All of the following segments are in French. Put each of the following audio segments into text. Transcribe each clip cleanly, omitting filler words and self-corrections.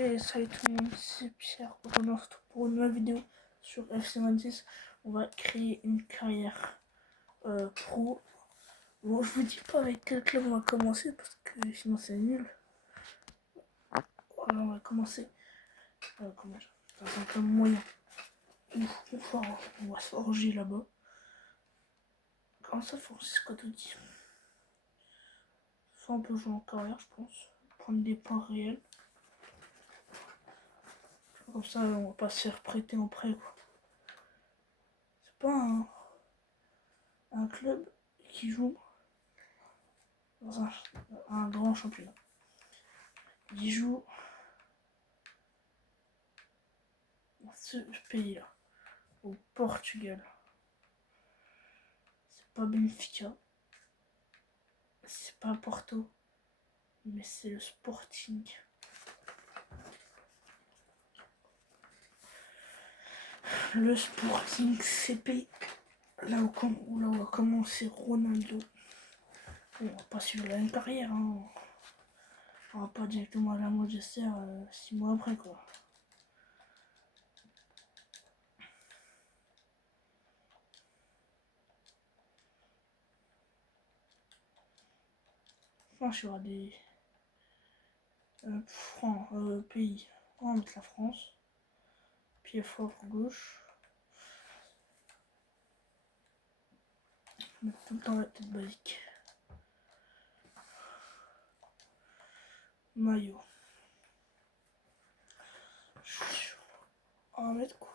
Et salut tout le monde, c'est Pierre. Aujourd'hui on se retrouve pour une nouvelle vidéo sur FC26. On va créer une carrière pro. Bon, je vous dis pas avec quel club on va commencer parce que sinon c'est nul. Voilà, on va commencer dans un club moyen. On va se forger là-bas. Comment ça, Francis, quoi tout dit? Ça, on peut jouer en carrière, je pense. Prendre des points réels. Comme ça, on va pas se faire prêter en prêt, quoi. C'est pas un club qui joue dans un grand championnat. Il joue dans ce pays-là, au Portugal. C'est pas Benfica, c'est pas Porto, mais c'est le Sporting. Le Sporting CP, là où a commencé Ronaldo. On va pas suivre la même carrière, hein. On va pas directement à la Manchester 6 mois après, quoi. Enfin, il y aura des pays. On va mettre la France. Pied fort gauche. Mettre tout le temps la tête basique. Maillot. On va mettre quoi?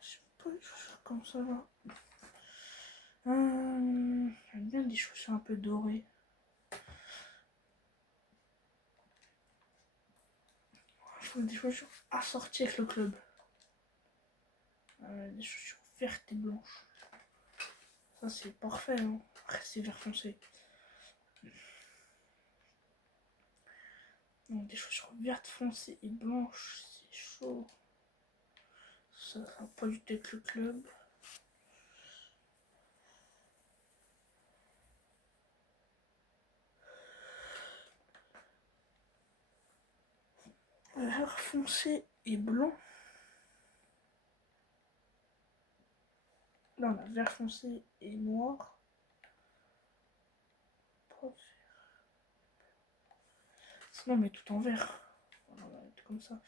Je sais pas, les chaussures comme ça là. J'aime bien des chaussures un peu dorées. Il faut des chaussures assorties avec le club. Des chaussures vertes et blanches. Ça c'est parfait, hein. Après c'est vert foncé. Donc des chaussures vertes foncées et blanches, c'est chaud. Ça va pas du tout avec le club. Vert foncé et blanc. Là on a vert foncé et noir. Sinon on met tout en vert. On va mettre comme ça.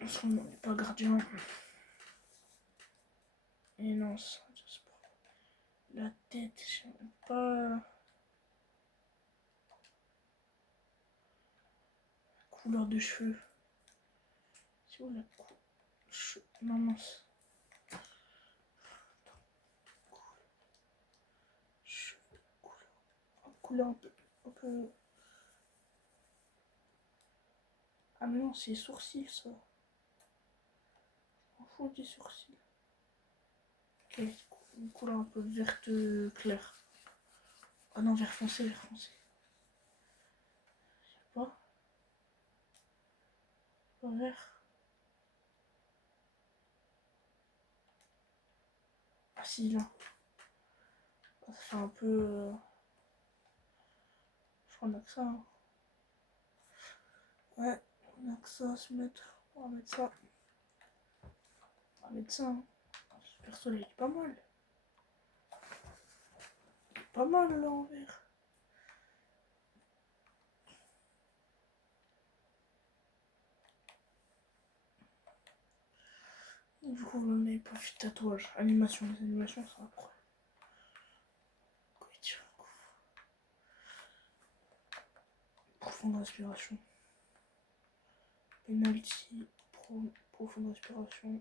On n'est pas gradient. Et non, ça, c'est pas. La tête, je sais même pas. Couleur de cheveux. C'est où la cheveux? Non, non. Cheveux, couleur un peu. Ah, mais non, c'est les sourcils, ça. On fout des sourcils. Ok, une couleur un peu verte claire. Ah non, vert foncé, vert foncé. Pas vert. Ah si, là. Ça fait un peu. Je crois qu'on a que ça. Hein. Ouais, on a que ça à se mettre. On va mettre ça. On va mettre ça. Hein. Perso, il est pas mal. Il est pas mal là en vert. Du coup, on n'avait pas fait de tatouage. Animation, les animations, ça va après. Profonde respiration. Penalty, profonde respiration.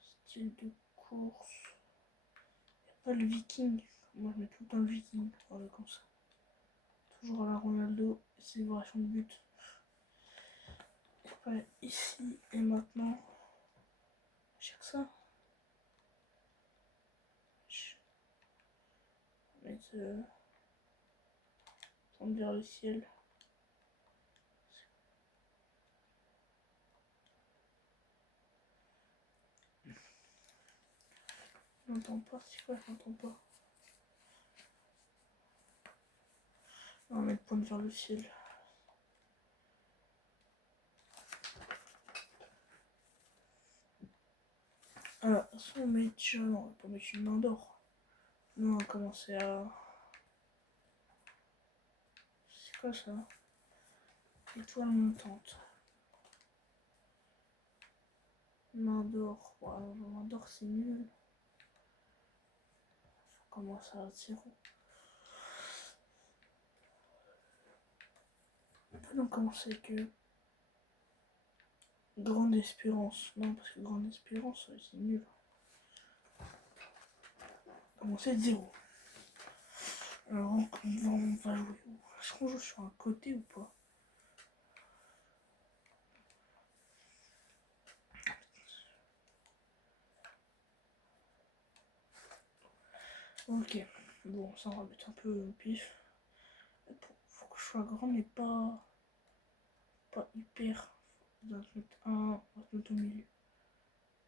Style de course. Il n'y a pas le viking. Moi je mets tout le temps le viking. Voilà, comme ça. Toujours à la Ronaldo. Célébration de but. Après, ici et maintenant. J'ai que ça. Je vais mettre. Tendre vers le ciel. Je n'entends pas, c'est quoi, je n'entends pas. On va mettre pointe vers le ciel. Alors, si on met déjà... Non, on va pas mettre une main d'or. Non, on va commencer à... C'est quoi ça? Étoile montante. Main d'or. Wow, main d'or, c'est nul. Faut commencer à 0. On peut donc commencer avec Grande Espérance. Non, parce que Grande Espérance, c'est nul. Commencer de 0. Alors, on va jouer où? Est-ce qu'on joue sur un côté ou pas? Ok. Bon, ça on va mettre un peu au pif. Faut que je sois grand, mais pas hyper. On va se mettre on va se mettre au milieu.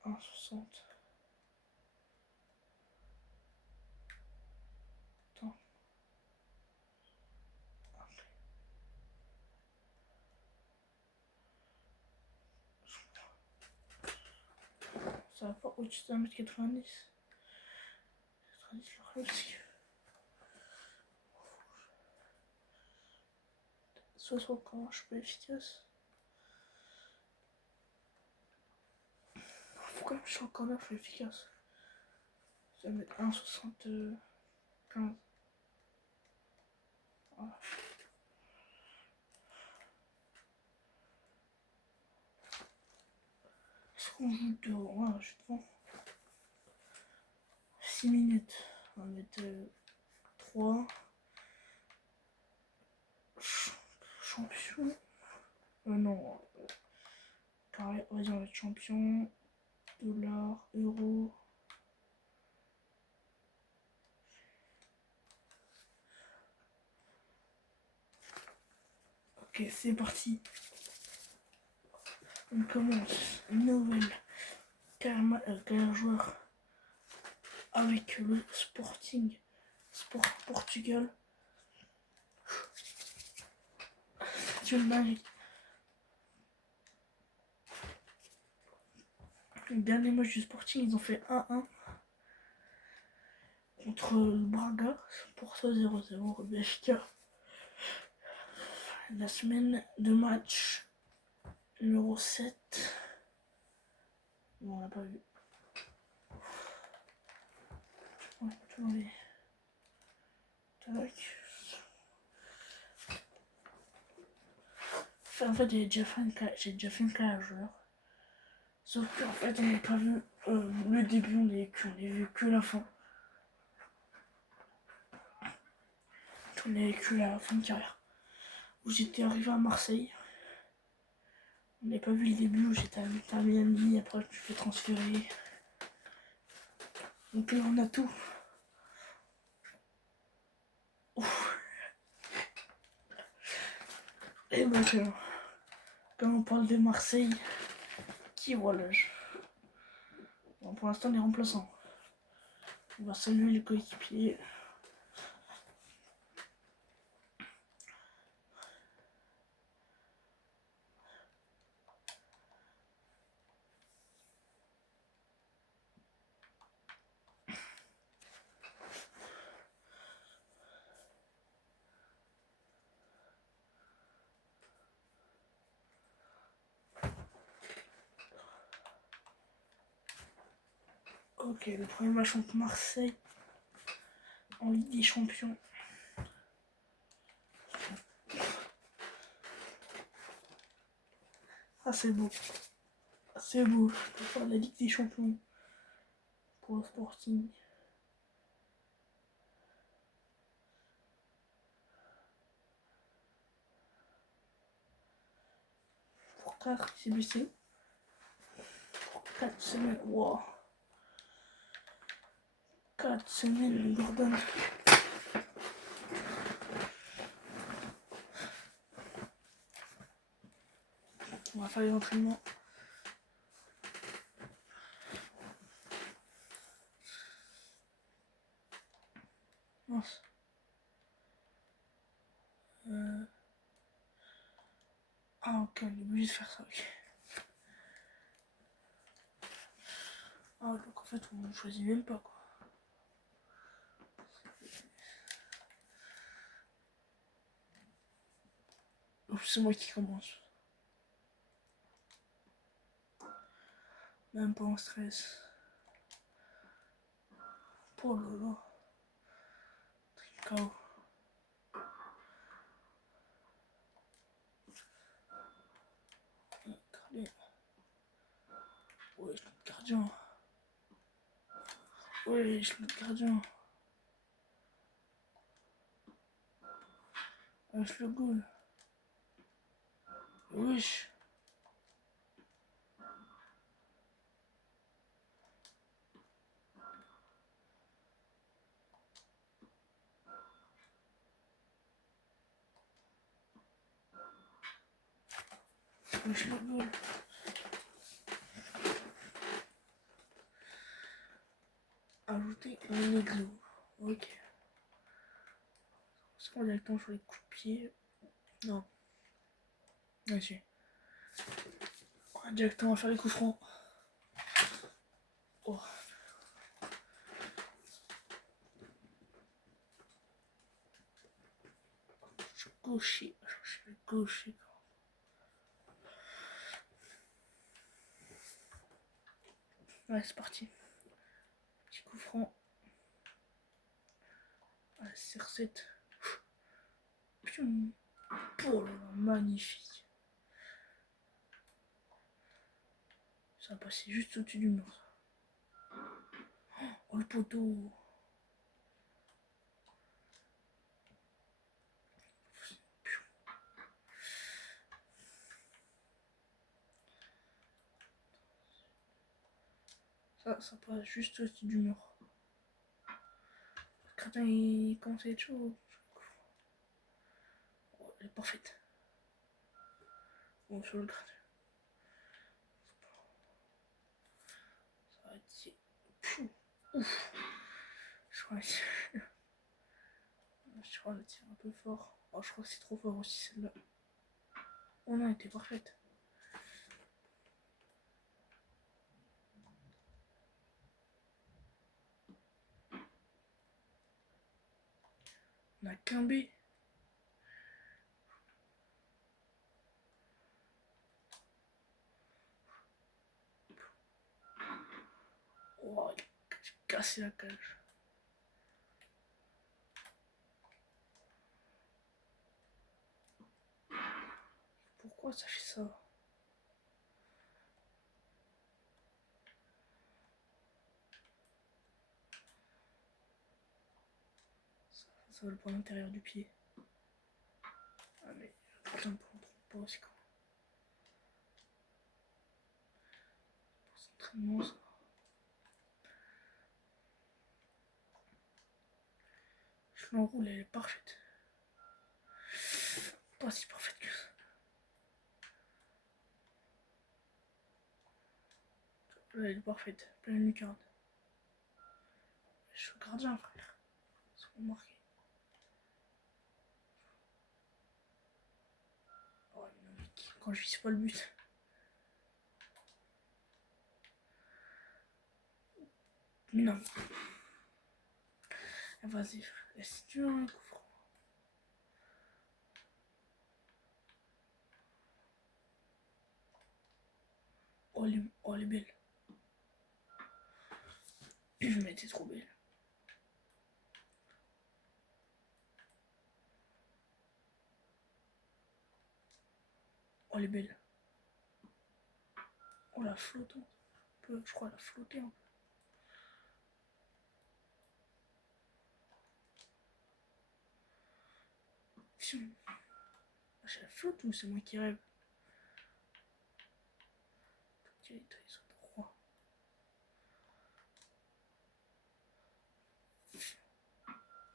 1,60. Attends. Ça va pas au-dessus d'un mètre 90. 90 le risque. 60 quand je suis pas efficace. Faut quand même que je sois en corner, je suis efficace. Je vais mettre 1,75. Voilà. Est-ce qu'on joue devant? Ouais, je suis devant. 6 minutes. On va mettre 3. Champion. Non. Pareil, vas-y, on va être champion. Dollar, euro. Ok, c'est parti. On commence une nouvelle carrière joueur avec le Sporting Sport Portugal. C'est le magique. Le dernier match du Sporting, ils ont fait 1-1 contre le Braga. Porto 0-0 au BFK. La semaine de match numéro 7. Non, on l'a pas vu. Ouais, attendez. Tac. En fait, j'ai déjà fait une carrière joueur. Sauf qu'en fait, on n'a pas vu le début, on a vu que la fin. On a vu la fin de carrière. Où j'étais arrivé à Marseille. On n'a pas vu le début où j'étais à Miami, après je me fais transférer. Donc là, on a tout. Ouf. Et ben, quand on parle de Marseille, qui voilà. Bon, pour l'instant, on est remplaçants. On va saluer les coéquipiers. Ok, le premier match contre Marseille en Ligue des Champions. Ah, c'est beau. C'est beau. Je peux faire la Ligue des Champions pour le Sporting. Pour 4, il s'est blessé. Pour 4 semaines. Wow. 4 semaines, Gordon. On va faire les entraînements. Mince. Ah ok, on est obligé de faire ça, ok. Ah donc en fait on choisit même pas quoi. C'est moi qui commence. Même pas en stress. Oh là là. Trincao. Allez. Ouais, je suis le gardien. Ouais, je suis le gardien. Wesh le goal. Wesh. Wesh le goal. Ajouter un igloo. Ok. Est-ce qu'on a le temps sur les coups de pied? Non. Vas-y. On va directement faire les coups francs. Oh. Je suis gaucher. Je suis gaucher. Ouais, c'est parti. Petit coup franc. Ah, CR7. Pium. Oh là là, magnifique. Ça va passer juste au-dessus du mur. Oh le poteau. Ça passe juste au-dessus du mur. Le gardien il commence à être chaud. Oh, elle est parfaite. Bon, sur le gradin. Ça va être... Ouf. Je crois que je crois le tir un peu fort. Oh, je crois que c'est trop fort aussi celle-là. Oh non, elle était parfaite. On a qu'un B. Oh, j'ai cassé la cage. Pourquoi ça fait ça? Ça va le point l'intérieur du pied. Ah mais putain, on trompe pas aussi quand même. Pour s'entraînement ça. Je l'enroule, elle est parfaite. Pas si parfaite que ça. Là, elle est parfaite. Pleine lucarne. Je suis gardien, frère. C'est pas marqué. Oh, non, mec. Quand je vise pas le but. Non. Vas-y, frère. Si tu veux un coup franc. Oh, elle est belle. Mais elle était trop belle. Oh, elle est belle. Oh, la flottante. Je crois la flotter un peu. Je la flotte ou c'est moi qui rêve? Ils sont droits.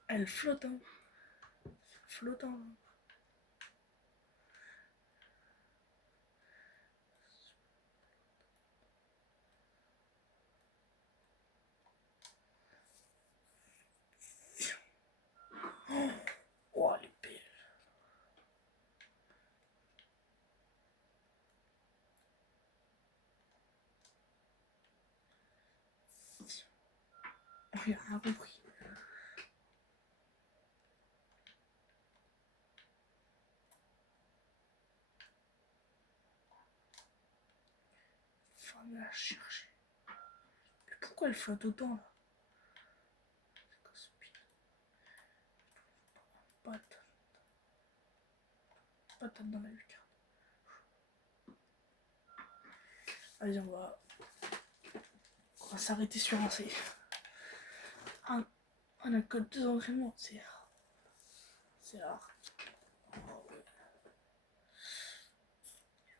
Elle flotte, hein. Flottant. Hein. Oh, elle est belle. J'ai rien compris. Enfin, mais à chercher. Mais pourquoi elle flotte autant là? C'est quoi ce pire? Patate. Patate dans la lucarne. Allez, on va s'arrêter sur un C. On a que 2 entraînements, c'est rare. C'est rare.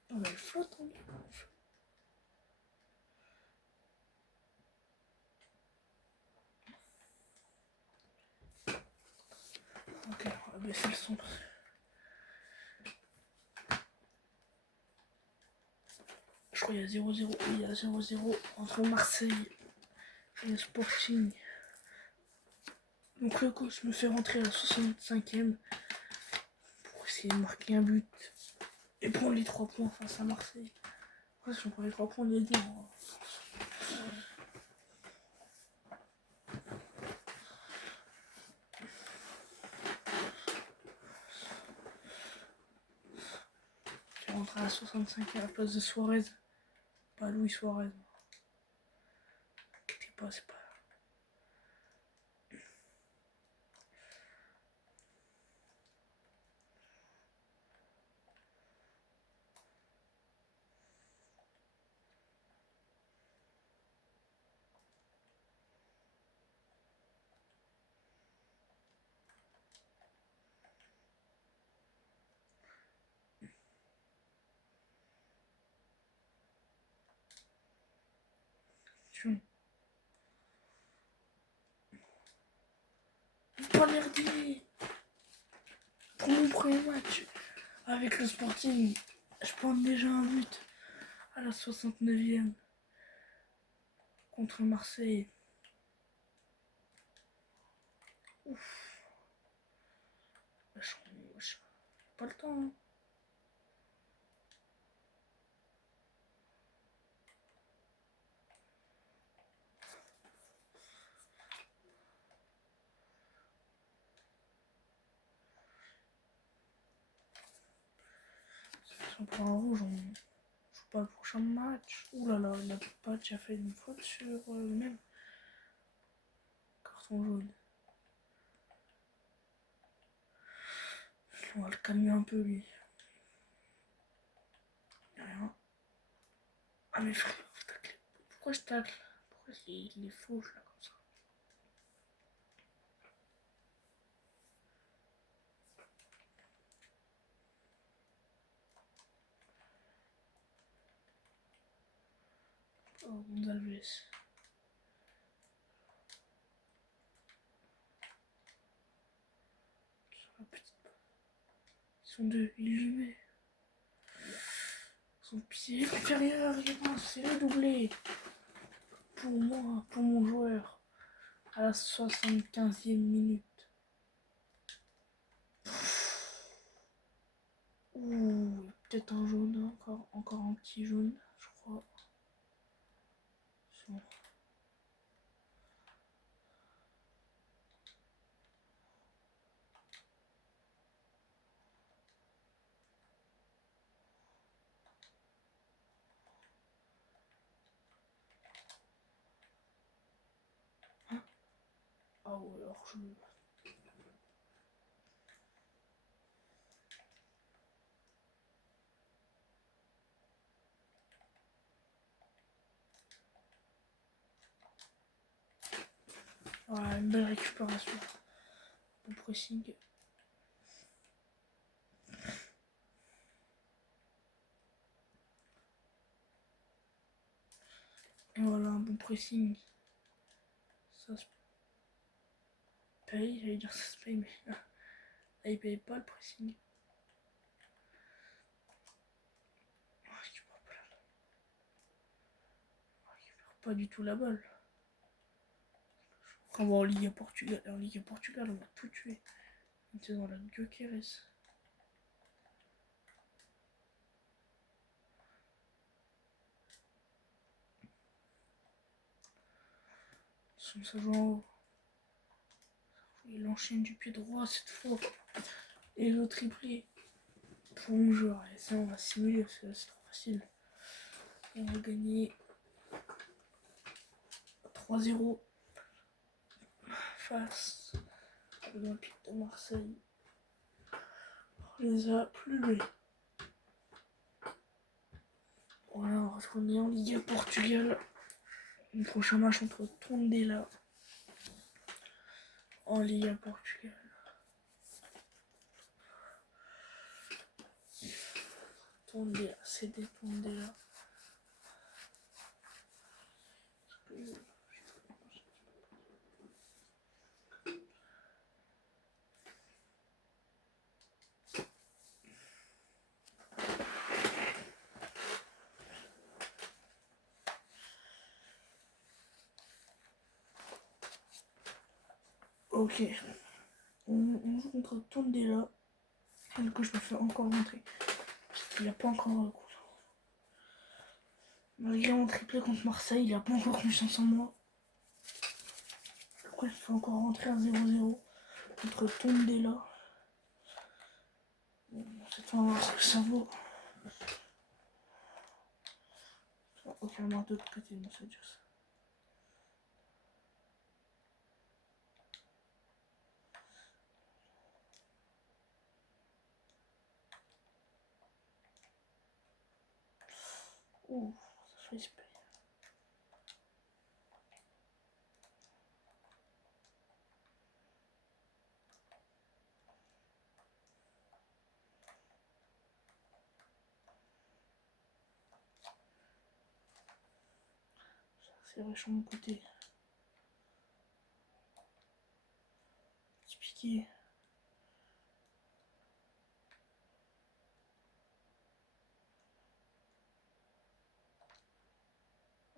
Oh, mais elle flotte, hein. Ok, on va baisser le son. Je crois qu'il y a 0-0. Oui, il y a 0-0 entre Marseille et le Sporting. Donc le coach me fait rentrer à la 65e pour essayer de marquer un but et prendre les 3 points face à Marseille. Ouais, si on prend les 3 points, on est dur. Je vais rentrer à la 65e à la place de Suarez. Pas Luis Suarez. T'inquiète pas, c'est pas. Pas merder. Pour mon premier match avec le Sporting, je prends déjà un but à la 69e contre Marseille. Ouf. Wesh. Pas le temps. Hein. Si on prend un rouge, on joue pas le prochain match. Ouh là là, il a pas déjà fait une faute sur le même carton jaune. On va le calmer un peu lui. Rien. Ah mais frère, faut tacler. Pourquoi je tacle? Pourquoi il est fauche là comme ça? Oh, Gonzalez. Sur la petite. Ils sont deux, il lui met. Son pied inférieur, c'est le doublé. Pour moi, pour mon joueur. À la 75e minute. Ouh, peut-être un jaune, encore un petit jaune, je crois. Bon. Hein? Ah ouais, alors je... Ouais, une belle récupération. Bon pressing. Et voilà, un bon pressing. Ça se paye, j'allais dire ça se paye, mais là, il paye pas le pressing. Il récupère pas du tout la balle. Quand on va en Ligue Portugal, on va tout tuer. On était dans la Gyökeres. Ça joue en haut. Il enchaîne du pied droit cette fois. Et le triplé. Bon joueur. Et ça, on va simuler parce que c'est trop facile. On va gagner 3-0 face à l'Olympique de Marseille. On les a plumés. Voilà, on va retourner en Ligue Portugal. Le prochain match entre Tondela en Ligue Portugal. Tondela, CD Tondela. Ok. On joue contre Tondela. Et du coup, je me fais encore rentrer. Parce qu'il n'a pas encore. Malgré mon triplé contre Marseille, il n'a pas encore confiance en moi. Du coup, je me fais encore rentrer à 0-0 contre Tondela. Cette fois, on va voir ce que ça vaut. Ok, on a de l'autre côté, mais ça veut dire ça. Ouh, ça fait espérer. C'est vachement mon côté. Petit piqué.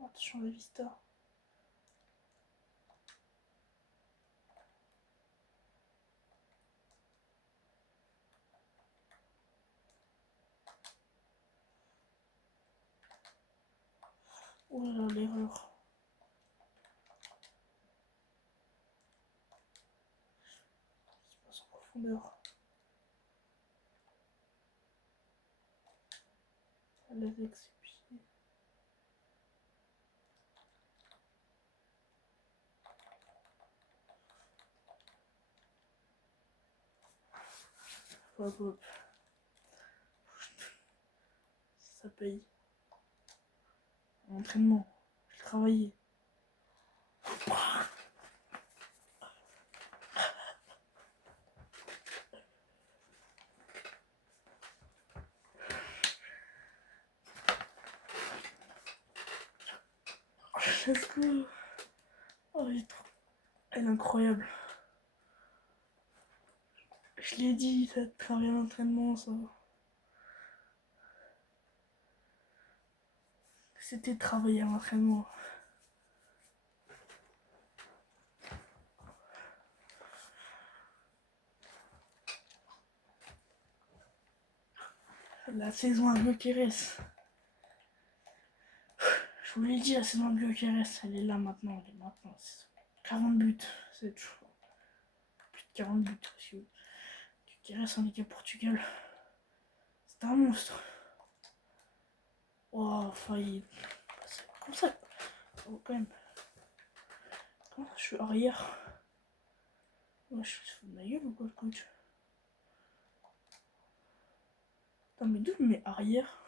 Attention la vista. Oh là là, l'erreur. Il passe en profondeur. Elle est avec ses pieds. Hop hop. Ça paye. Entraînement. J'ai travaillé. Let's go. Oh, elle est incroyable. Je l'ai dit, ça travaille à l'entraînement, ça. C'était travailler à l'entraînement. La saison à Bucarest. Je vous l'ai dit, la saison à Bucarest, elle est là maintenant. Elle est maintenant. 40 buts. C'est chaud. Plus de 40 buts. Parce que Bucarest en Ligue Portugal. C'est un monstre. Oh, failli. Comme ça. Oh, quand même. Comment je suis arrière? Ouais, je suis de ma gueule ou quoi, le coach? Attends, mais d'où mais arrière?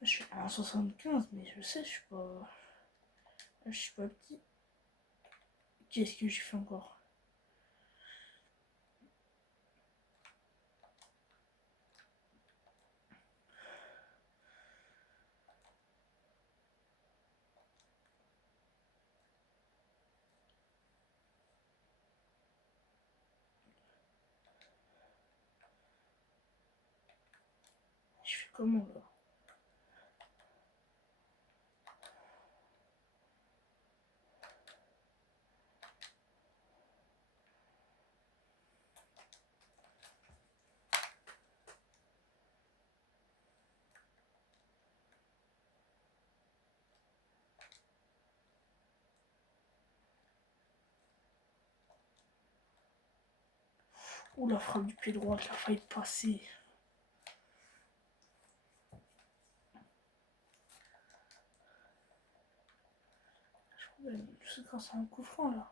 Je suis à 1,75, mais je sais, je suis pas. Je suis pas petit. Qu'est-ce que j'ai fait encore? Je fais comment là? Ouh, la frappe du pied droit qui a failli passer. C'est grâce à un coup franc là.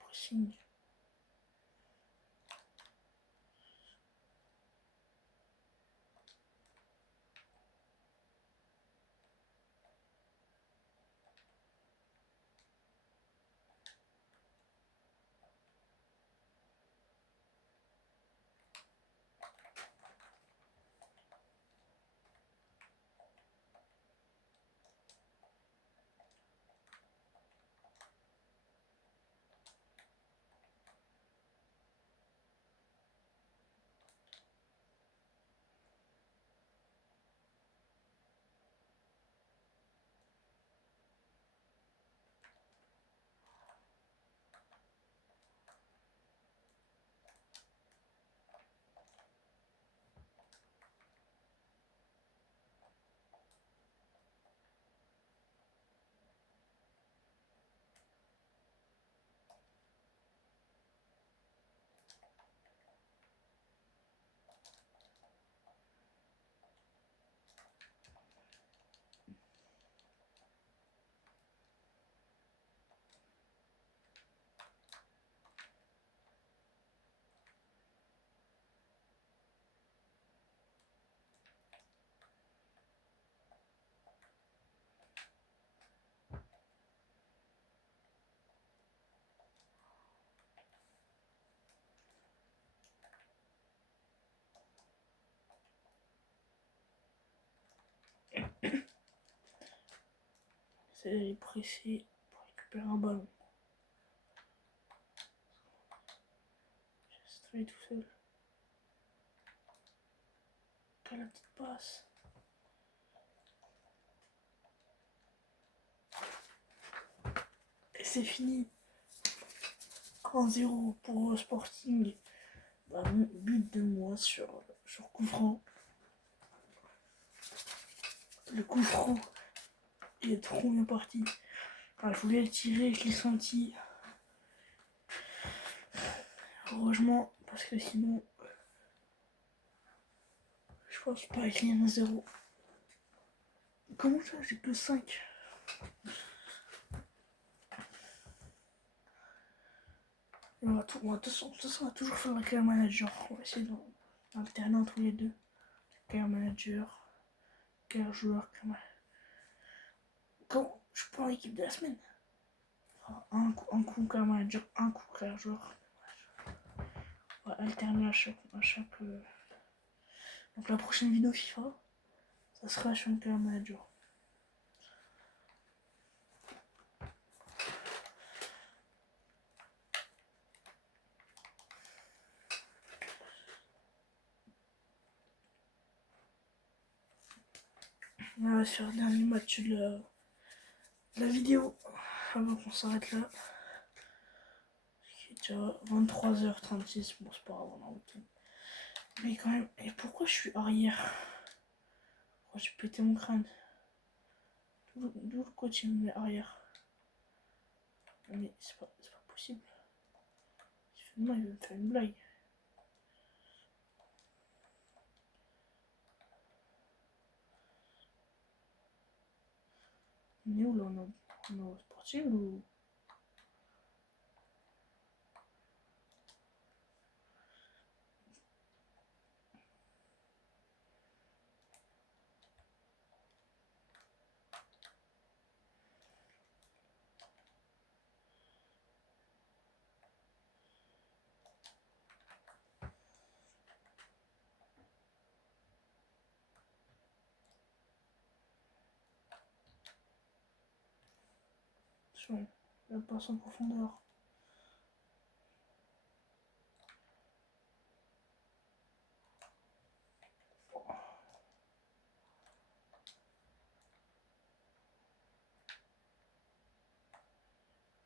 Pressing. C'est d'aller presser pour récupérer un ballon. J'ai tout seul. Quelle la petite passe. Et c'est fini. 1-0 pour Sporting. Bah, but de moi sur coup franc. Le coup franc est trop bien parti. Ah, je voulais le tirer, je l'ai senti. Heureusement, parce que sinon, je pense pas qu'il y ait 1-0. Comment ça, j'ai que 5? On va de toute façon, on va toujours faire un carrière manager. On va essayer d'alterner entre les deux. Carrière manager, carrière joueur, carrière manager. Quand je prends l'équipe de la semaine, enfin, un coup carrière manager, un coup carrière joueur. On va alterner à chaque Donc la prochaine vidéo FIFA, ça sera sur une carrière manager. On va faire le dernier match de la vidéo avant qu'on s'arrête là. Il est déjà 23h36, bon c'est pas grave, on a un week-end. Mais quand même, et pourquoi je suis arrière? Pourquoi j'ai pété mon crâne? D'où le coach il me met arrière? Mais c'est pas possible. Il veut me faire une blague. On est où là? On est au Sporting ou... Attention, la passe en profondeur.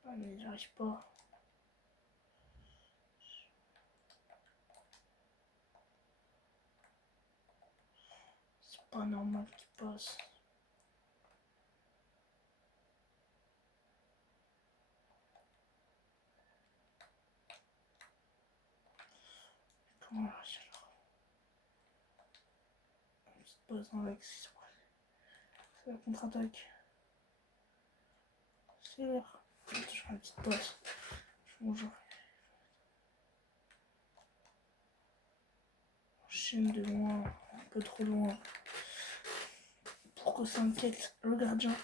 Ah mais j'arrive pas. C'est pas normal qu'il passe. Comment réussir alors? Une petite passe dans l'axe. C'est la contre-attaque. C'est l'heure. Je fais une petite passe. Bonjour. Chaîne de loin, un peu trop loin. Pour que ça inquiète le gardien.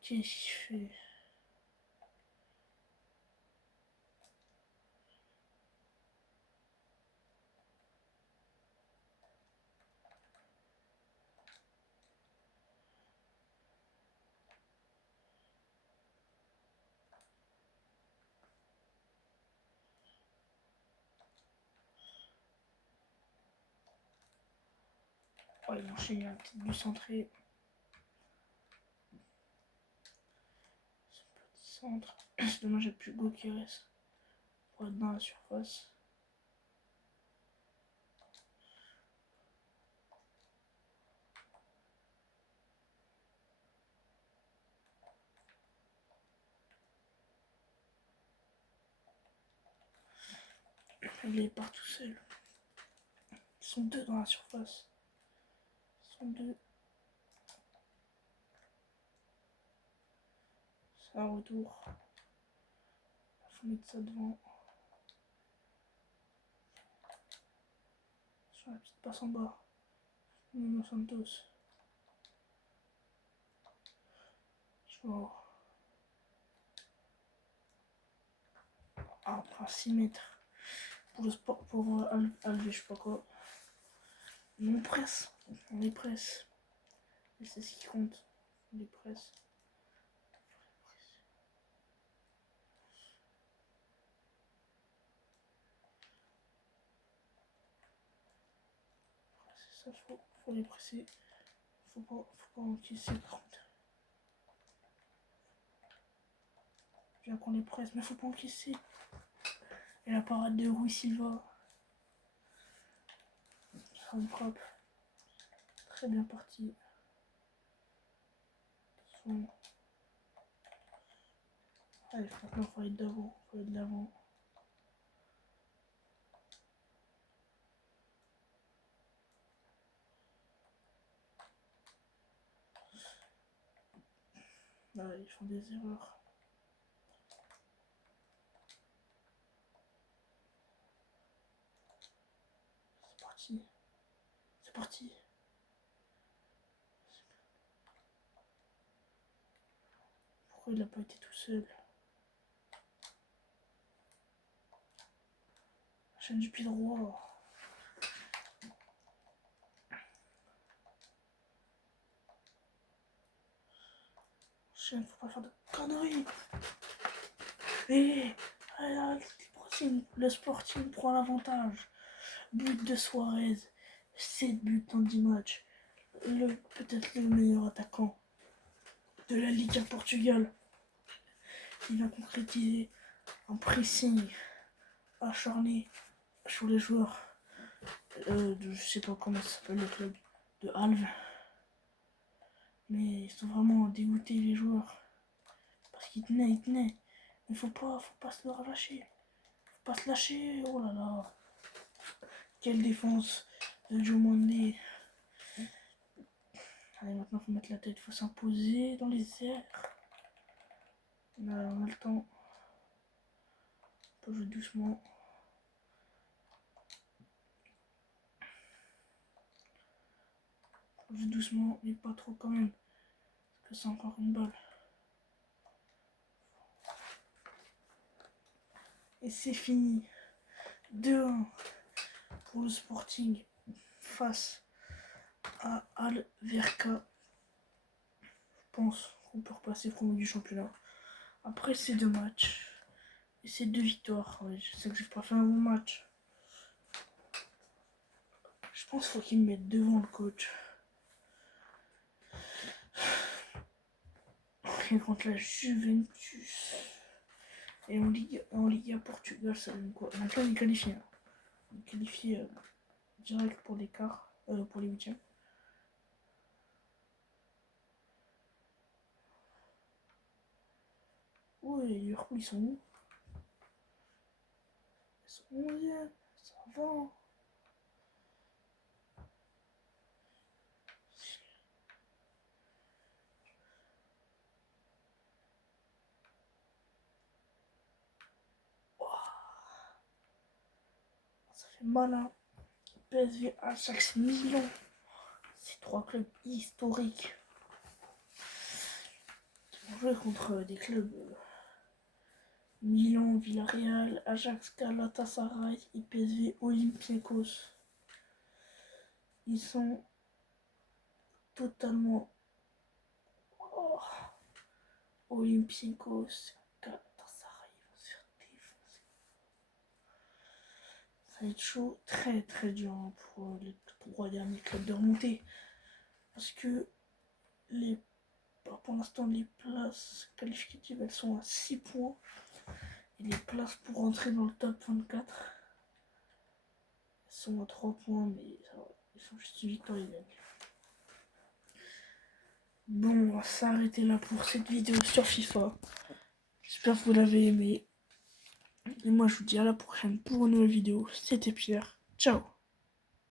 Qu'est-ce qu'il fait? Oh, il enchaîne un petit but centré. Ce petit centre. C'est dommage, il n'y a plus Go qui reste pour être dans la surface. Il part tout seul. Ils sont deux dans la surface. Ils sont deux. C'est un retour. Il faut mettre ça devant. Sur la petite passe en bas. Nuno Santos. Joao. Ah, après 6 mètres. Pour le sport, pour Alvé, je sais pas quoi. On presse. On les presse. Et c'est ce qui compte. On les presse. C'est ça, faut les presser. Faut pas encaisser par contre. Bien qu'on les presse, mais faut pas encaisser. Et la parade de Rui Silva. Ça me frappe. Très bien parti. Attention. Allez, maintenant faut aller de l'avant. Faut aller de l'avant. Là, ils font des erreurs. C'est parti. C'est parti. Pourquoi il n'a pas été tout seul? La chaîne du pied droit. Chaîne, faut pas faire de conneries. Et le Sporting prend l'avantage. But de Suarez. 7 buts en 10 matchs. Peut-être le meilleur attaquant de la Ligue à Portugal. Il va concrétiser un pressing acharné sur les joueurs je sais pas comment ça s'appelle le club de Alves. Mais ils sont vraiment dégoûtés les joueurs. Parce qu'ils tenaient. Mais faut pas se relâcher. Faut pas se lâcher. Oh là là. Quelle défense de Diomandé. Allez, maintenant faut mettre la tête, faut s'imposer dans les airs. On a le temps. On peut jouer doucement. On joue doucement, mais pas trop quand même. Parce que c'est encore une balle. Et c'est fini. 2-1 pour le Sporting face à Alverca. Je pense qu'on peut repasser premier du championnat. Après ces 2 matchs et ces 2 victoires, ouais, je sais que j'ai pas fait un bon match. Je pense qu'il faut qu'ils me mettent devant le coach. rien contre la Juventus. Et en Liga Portugal, ça donne quoi? Donc là, on est qualifié. Hein. On est qualifié direct pour les quarts, pour les huitièmes. Ouais, les Liverpool, ils sont où? Ils sont 11e, ça va. Ça fait mal, hein. PSV, Ajax, Milan. Ces trois clubs historiques. Ils vont jouer contre des clubs Milan, Villarreal, Ajax, Galatasaray et PSV Olympiakos. Ils sont totalement Olympiakos, Galatasaray, ils vont se faire défoncer. Ça va être chaud, très très dur hein, pour les trois derniers clubs de remonter. Parce que pour l'instant, les places qualificatives, elles sont à 6 points. Et les places pour rentrer dans le top 24, elles sont à 3 points, mais ça va, ils sont juste une victoire et gagnent. Bon, on va s'arrêter là pour cette vidéo sur FIFA. J'espère que vous l'avez aimé. Et moi, je vous dis à la prochaine pour une nouvelle vidéo. C'était Pierre. Ciao.